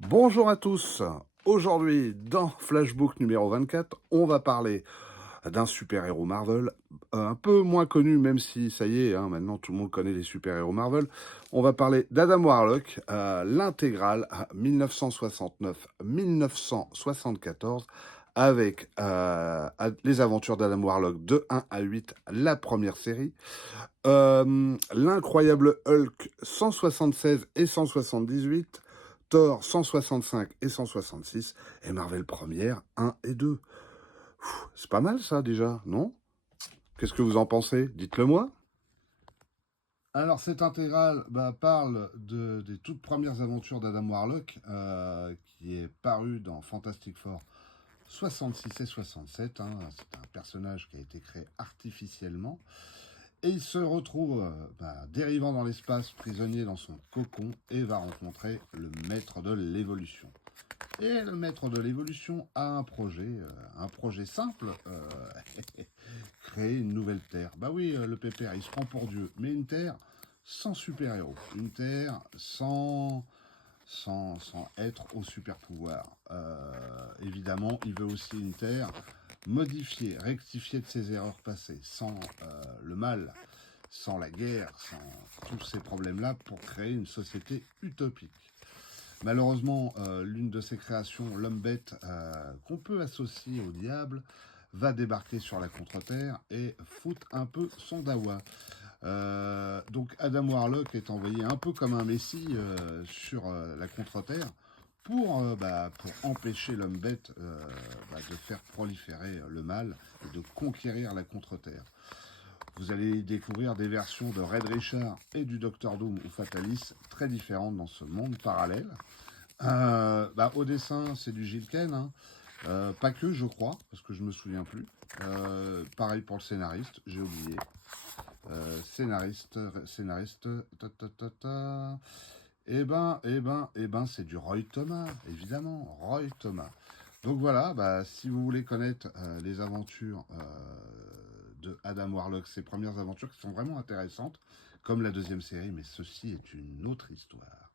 Bonjour à tous. Aujourd'hui, dans Flashbook numéro 24, on va parler d'un super-héros Marvel, un peu moins connu, même si ça y est, hein, maintenant tout le monde connaît les super-héros Marvel. On va parler d'Adam Warlock, l'intégrale 1969-1974, avec les aventures d'Adam Warlock de 1 à 8, la première série. L'incroyable Hulk 176 et 178, Thor 165 et 166, et Marvel première 1 et 2. C'est pas mal ça déjà, non? Qu'est-ce que vous en pensez? Dites-le moi. Alors, cette intégrale parle des toutes premières aventures d'Adam Warlock, qui est paru dans Fantastic Four 66 et 67. Hein. C'est un personnage qui a été créé artificiellement. Et il se retrouve dérivant dans l'espace, prisonnier dans son cocon, et va rencontrer le maître de l'évolution. Et le maître de l'évolution a un projet simple, créer une nouvelle Terre. Bah oui, le pépère, il se prend pour Dieu, mais une Terre sans super-héros, une Terre sans être au super-pouvoir. Évidemment, il veut aussi une Terre modifiée, rectifiée de ses erreurs passées, sans le mal, sans la guerre, sans tous ces problèmes-là, pour créer une société utopique. Malheureusement, l'une de ses créations, l'homme bête, qu'on peut associer au diable, va débarquer sur la contre-terre et foutre un peu son dawa. Donc Adam Warlock est envoyé un peu comme un messie sur la contre-terre pour empêcher l'homme bête de faire proliférer le mal et de conquérir la contre-terre. Vous allez découvrir des versions de Red Richard et du Docteur Doom ou Fatalis très différentes dans ce monde parallèle. Au dessin, c'est du Gil Kane, hein. Pas que, je crois, parce que je me souviens plus. Pareil pour le scénariste, j'ai oublié. Scénariste, ta, ta, ta, ta. C'est du Roy Thomas, évidemment, Roy Thomas. Donc voilà, si vous voulez connaître les aventures de Adam Warlock, ses premières aventures qui sont vraiment intéressantes, comme la deuxième série, mais ceci est une autre histoire.